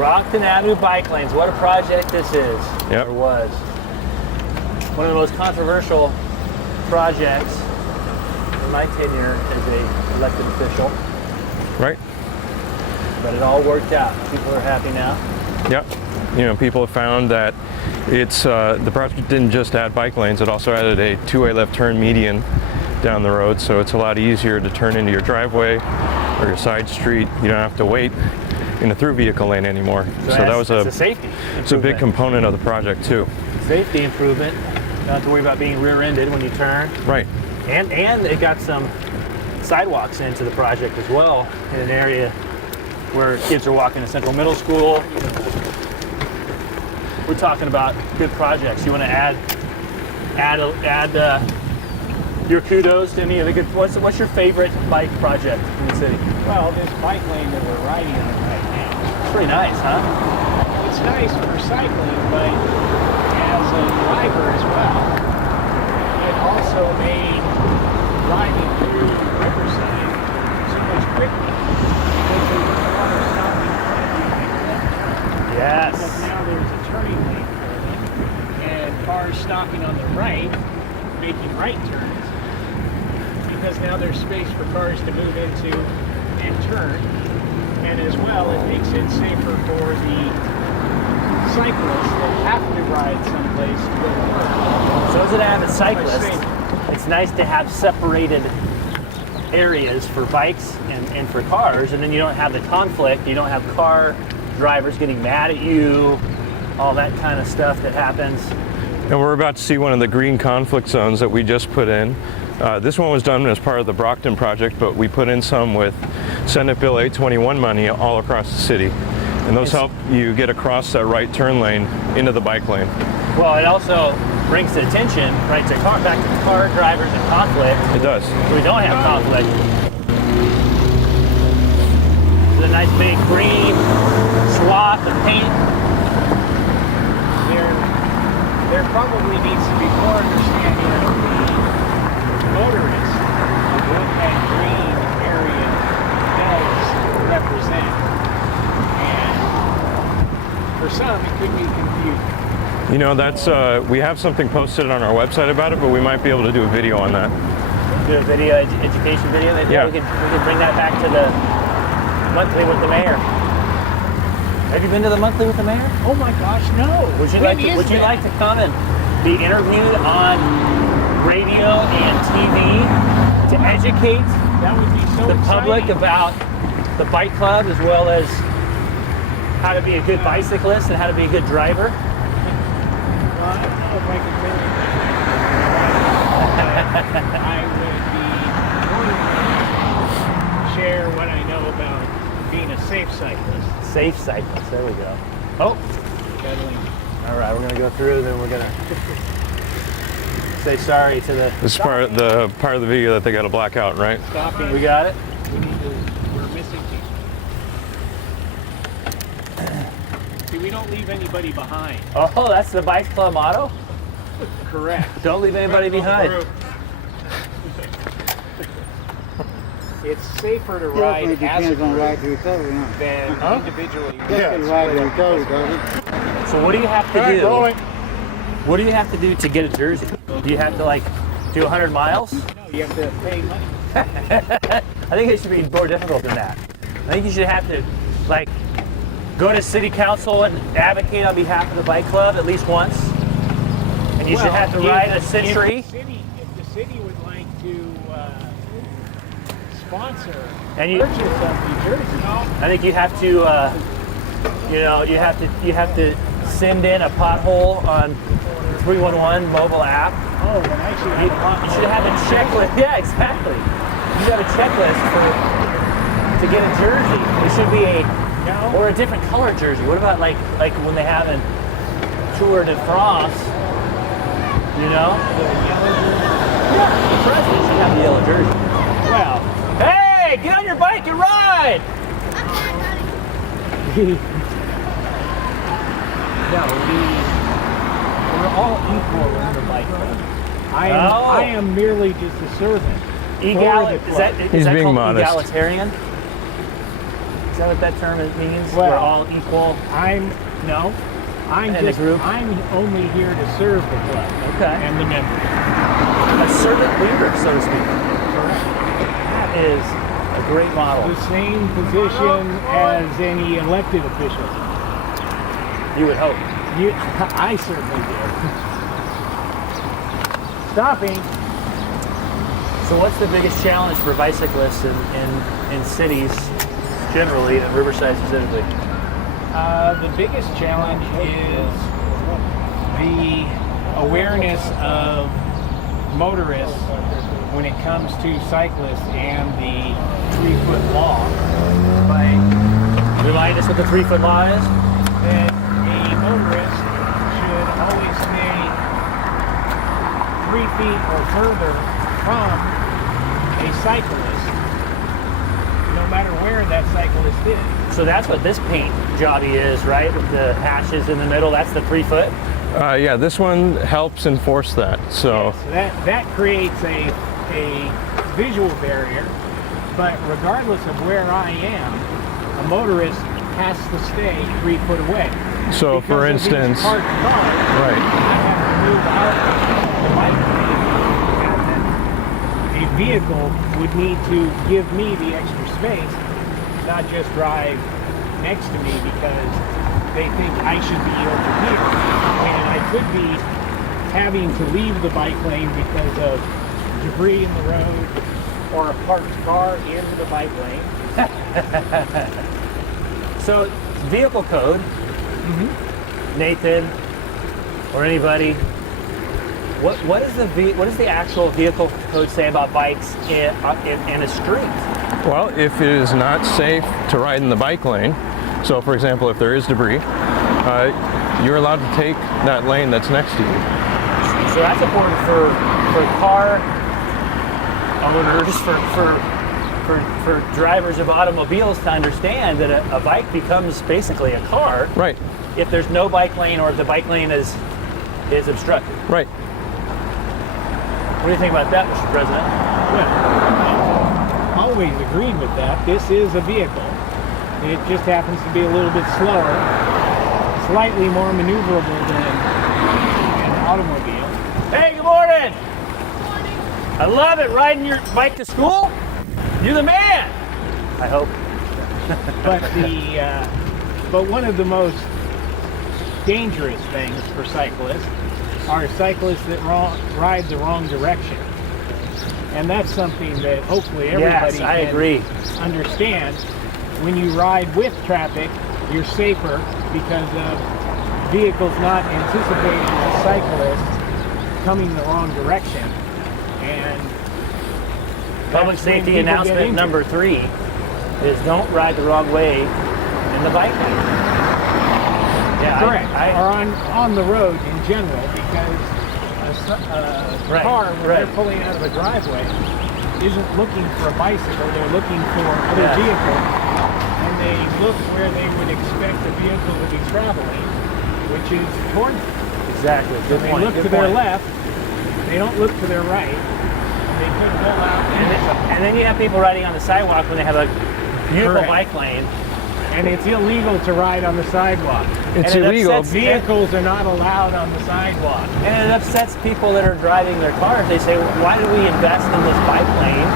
Brockton Avenue bike lanes. What a project this is. Yep. Or was. One of the most controversial projects in my tenure as a elected official. Right. But it all worked out. People are happy now. Yep. You know, people have found that it's the project didn't just add bike lanes, it also added a two-way left turn median down the road, so it's a lot easier to turn into your driveway or your side street. You don't have to wait in a through vehicle lane anymore. So that was a safety it's a big component of the project too. Safety improvement. Don't have to worry about being rear-ended when you turn. Right. And it got some sidewalks into the project as well in an area where kids are walking to Central Middle School. We're talking about good projects. You want to add your kudos to any of the good. What's your favorite bike project in the city? Well, this bike lane that we're riding on right now. It's pretty nice, huh? It's nice for cycling, but as a driver as well, it also made driving through Riverside so much quicker because there's no water stopping in front of you anymore. Yes. Because now there's a turning lane for them, and cars stopping on the right, making right turns, because now there's space for cars to move into and turn, and as well it makes it safer for the cyclists that have to ride someplace to go to work. So as an avid cyclist, it's nice to have separated areas for bikes and for cars, and then you don't have the conflict. You don't have car drivers getting mad at you, all that kind of stuff that happens. And we're about to see one of the green conflict zones that we just put in. This one was done as part of the Brockton project, but we put in some with Senate Bill 821 money all across the city. And those help you get across that right turn lane into the bike lane. Well, it also brings the attention right to back to car drivers and conflict. It does. We don't have conflict. It's a nice big green swath of paint. There probably needs to be more understanding of the motorists of what that green area does represent. And for some, it could be confusing. You know, that's we have something posted on our website about it, but we might be able to do a video on that. Do a video, education video. Yeah. We could bring that back to the monthly with the mayor. Have you been to the monthly with the mayor? Oh my gosh, no! Would you like to come and be interviewed on radio and TV to educate That would be so the exciting. public about the bike club, as well as how to be a good bicyclist and how to be a good driver? Well, I don't know if I could tell you that. I would be more than share what I know about being a safe cyclist. Safe cyclist, there we go. Oh, Pedaling. all right, we're gonna go through, then we're gonna say sorry to the... This is part of the video that they got to black out, right? Stopping. We got it? We're missing people. See, we don't leave anybody behind. Oh, that's the bike club motto? Correct. Don't leave anybody behind. It's safer to ride as a group than individually. So what do you have to do? What do you have to do to get a jersey? Do you have to like do 100 miles? No, you have to pay money. I think it should be more difficult than that. I think you should have to like go to city council and advocate on behalf of the bike club at least once. And you should have to ride a century. If the city would like to sponsor And you, purchase of New Jersey, I think you have to, you have to send in a pothole on 311 mobile app. oh, when I You should have a checklist. Yeah, exactly. You should have a checklist to get a jersey. It should be or a different color jersey. What about like when they have a Tour de France? You know? Yeah, the president should have the yellow jersey. well, Hey, get on your bike and ride! no, we're all equal in the bike club. I am merely just a servant. Is that He's that being called modest. egalitarian? Is that what that term means? Well, We're all equal. I'm In the group? I'm only here to serve the club. Okay. And the members. A servant leader, so to speak. Correct. That is a great model. The same position as any elected official. You would hope. I certainly do. Stopping. So what's the biggest challenge for bicyclists in cities generally, and Riverside specifically? The biggest challenge is the awareness of motorists when it comes to cyclists and the 3-foot law. Remind us what the 3-foot law is? That a motorist should always stay 3 feet or further from a cyclist, no matter where that cyclist is. So that's what this paint jobby is, right? With the hashes in the middle, that's the 3 foot? Yeah, this one helps enforce that. So So that creates a visual barrier, but regardless of where I am, a motorist has to stay 3 foot away. So Because for of these instance, parked cars, right. I have to move out the bike lane, and a vehicle would need to give me the extra space, not just drive next to me because they think I should be over here. And I could be having to leave the bike lane because of debris in the road or a parked car in the bike lane. So vehicle code, Nathan or anybody, what does the actual vehicle code say about bikes in a street? Well, if it is not safe to ride in the bike lane, so for example, if there is debris, you're allowed to take that lane that's next to you. So that's important for car owners, for drivers of automobiles to understand that a bike becomes basically a car Right, if there's no bike lane or if the bike lane is obstructed. right. What do you think about that, Mr. President? Well, always agreed with that. This is a vehicle. It just happens to be a little bit slower, slightly more maneuverable than an automobile. Hey, good morning! I love it, riding your bike to school. You're the man. I hope. But one of the most dangerous things for cyclists are cyclists that ride the wrong direction, and that's something that hopefully everybody Yes, I can agree. understand. When you ride with traffic, you're safer because of vehicles not anticipating a cyclist coming the wrong direction. And Public that's when safety people get announcement injured. number 3 is don't ride the wrong way in the bike lane. Yeah, Correct. I or on the road in general, because a Right, car, when right. they're pulling out of a driveway, isn't looking for a bicycle, they're looking for other Yeah. vehicles, and they look where they would expect the vehicle to be traveling, which is toward them. exactly. Good They point. look good to their point. left, they don't look to their right, and they could pull out And then you have people riding on the sidewalk when they have a beautiful Correct. bike lane. and it's illegal to ride on the sidewalk. It's And it illegal. upsets Vehicles are not allowed on the sidewalk. And it upsets people that are driving their cars. They say, why did we invest in this bike lane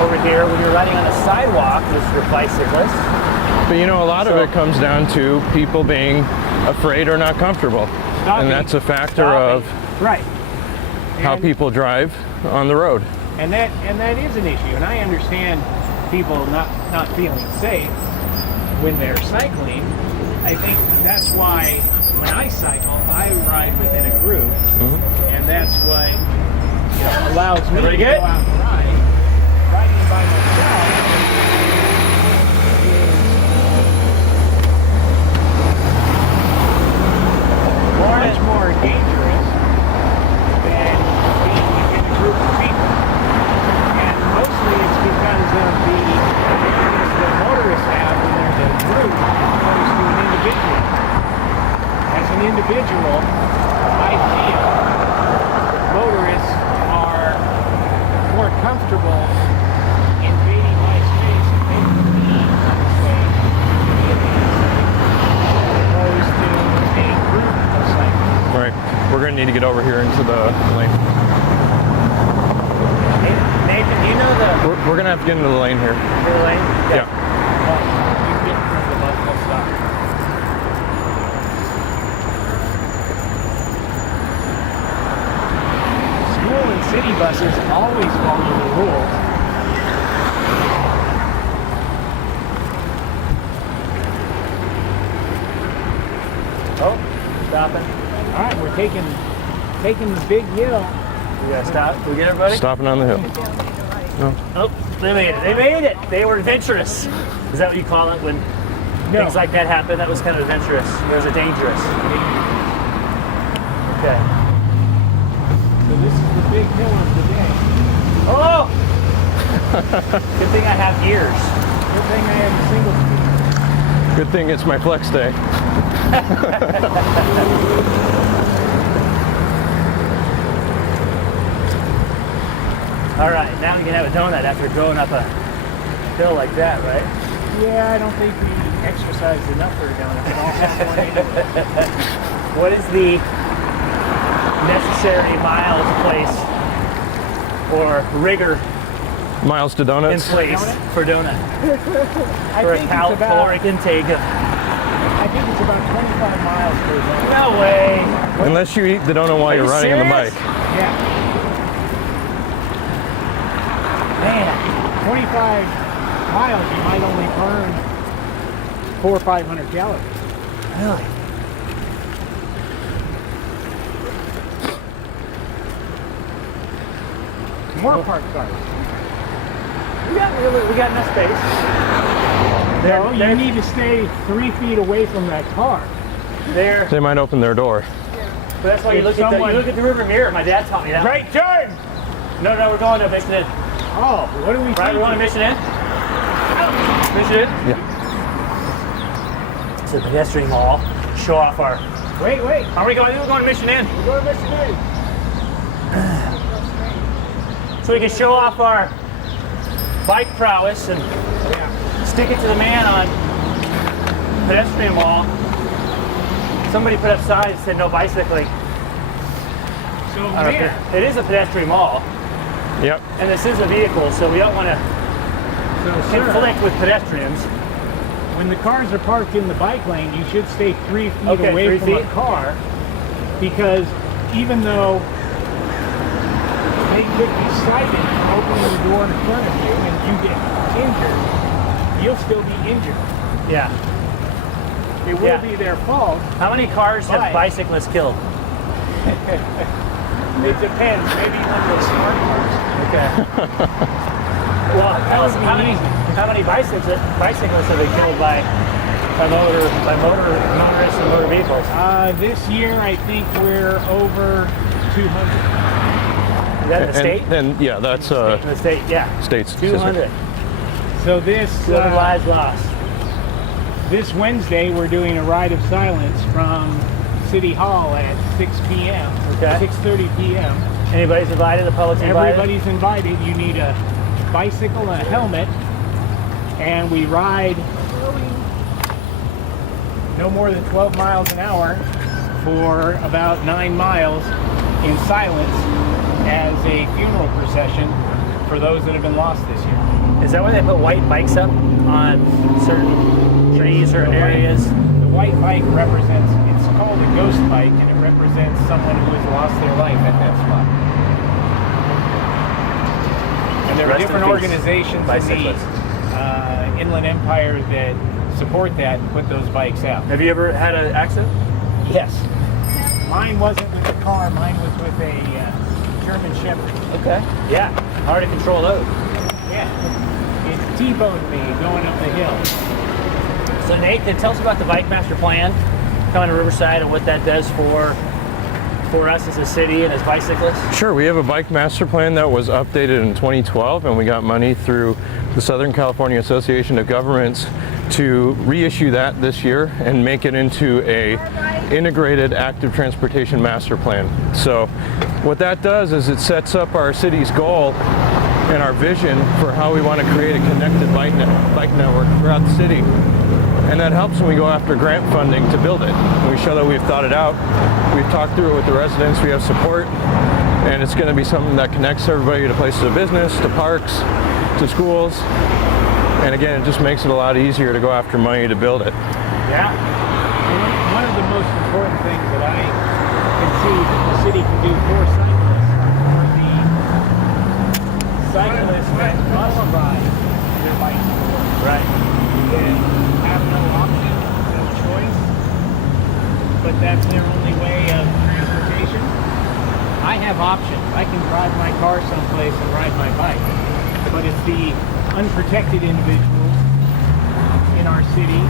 over here when you're riding on a sidewalk for bicyclists? But you know, a lot of So- it comes down to people being afraid or not comfortable. Stopping. And that's a factor Stopping. of Right. how And- people drive on the road. And that is an issue, and I understand people not feeling safe when they're cycling. I think that's why when I cycle, I ride within a group, and that's what allows me Everybody to good? go out and ride. Riding by myself is much more dangerous than being within a group of people. And mostly it's because of the awareness that motorists have when they're in a group opposed to an individual. As an individual, I feel motorists are more comfortable invading my space and making me unsafe need to get over here into the lane. Nathan, do you know the We're gonna have to get into the lane here. lane? Yeah. You can get in front of the bus, they'll stop. School and city buses always follow the rules. Oh, stopping. All right, we're taking the big hill. We gotta stop. Did we get everybody? Stopping on the hill. Oh, they made it. They made it. They were adventurous. Is that what you call it when things like that happen? That was kind of adventurous. It was a dangerous. Okay. So this is the big hill of the day. Oh! Good thing I have ears. Good thing I have a single speed. Good thing it's my flex day. All right, now we can have a donut after going up a hill like that, right? Yeah, I don't think we exercised enough for a donut. We don't have one anyway. What is the necessary miles place or rigor Miles to in donuts. place for donut? I For a think it's about caloric intake of, I think it's about 25 miles per donut. no way. Unless you eat the donut while Are you're you riding on the serious? bike. Yeah, Man, 25 miles you might only burn 400 or 500 calories. really? More parked cars. We got enough space. No, you need to stay 3 feet away from that car. There. They might open their door. But that's why you If look at someone- you look at the river mirror. My dad taught me that. Right turn! No, we're going to Mission Inn. Oh, what do we Right, we're going to Mission Inn. Mission Inn. Yeah. It's a pedestrian mall. Show off our. Wait. Are we going? We're going to Mission Inn. We're going to Mission Inn. So we can show off our bike prowess and Yeah. stick it to the man on pedestrian mall. Somebody put up signs that said no bicycling. So I don't here, care. It is a pedestrian mall, Yep. and this is a vehicle, so we don't want to sir, conflict with pedestrians. when the cars are parked in the bike lane, you should stay 3 feet Okay, away 3 from feet. a car, because even though they could be cited for opening the door in front of you and you get injured, you'll still be injured. Yeah. It will Yeah. be their fault. How many cars have But- bicyclists killed? It depends. Maybe when they're smart cars. Okay. Well, That would be easy. how many bicyclists have been killed by motorists and motor vehicles? This year, I think we're over 200. Is that in the state? And yeah, that's In the state, yeah. states. 200. So this 200 lives lost. this Wednesday, we're doing a ride of silence from City Hall at 6 p.m. Okay. 6:30 p.m. Anybody's invited? The public's invited? Everybody's invited. You need a bicycle and a helmet, and we ride no more than 12 miles an hour for about 9 miles in silence as a funeral procession for those that have been lost this year. Is that where they put white bikes up on certain trees or areas? The white bike represents, it's called a ghost bike, and it represents someone who has lost their life at that spot. And there are Rest in different peace, organizations in bicyclists. the Inland Empire that support that and put those bikes out. Have you ever had an accident? Yes. Mine wasn't with a car, mine was with a German Shepherd. Okay. Yeah. Hard to control those. Yeah. It T-boned me going up the hill. So Nathan, tell us about the Bike Master Plan coming to Riverside and what that does for us as a city and as bicyclists. Sure, we have a bike master plan that was updated in 2012, and we got money through the Southern California Association of Governments to reissue that this year and make it into a integrated active transportation master plan. So what that does is it sets up our city's goal and our vision for how we want to create a connected bike network throughout the city. And that helps when we go after grant funding to build it. We show that we've thought it out, we've talked through it with the residents, we have support, and it's going to be something that connects everybody to places of business, to parks, to schools. And again, it just makes it a lot easier to go after money to build it. Yeah. One of the most important things that I can see that the city can do for cyclists, for the cyclists that must ride their bikes to work. Right. And have no option, no choice, but that's their only way of transportation. I have options. I can drive my car someplace and ride my bike. But it's the unprotected individuals in our city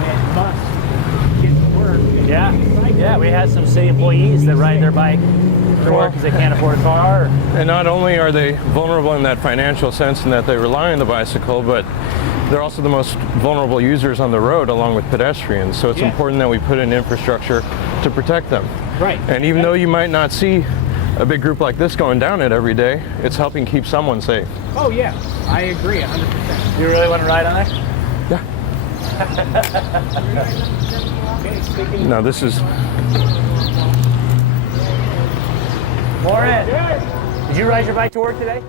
that must get to work. And Yeah. cycle. Yeah, we had some city employees that ride their bike to work because they can't afford a car. And not only are they vulnerable in that financial sense in that they rely on the bicycle, but they're also the most vulnerable users on the road along with pedestrians. So it's Yeah. important that we put in infrastructure to protect them. Right. And even though you might not see a big group like this going down it every day, it's helping keep someone safe. Oh yeah, I agree 100%. You really want to ride on there? Yeah. Okay, speaking Now this is, Lauren, did you ride your bike to work today?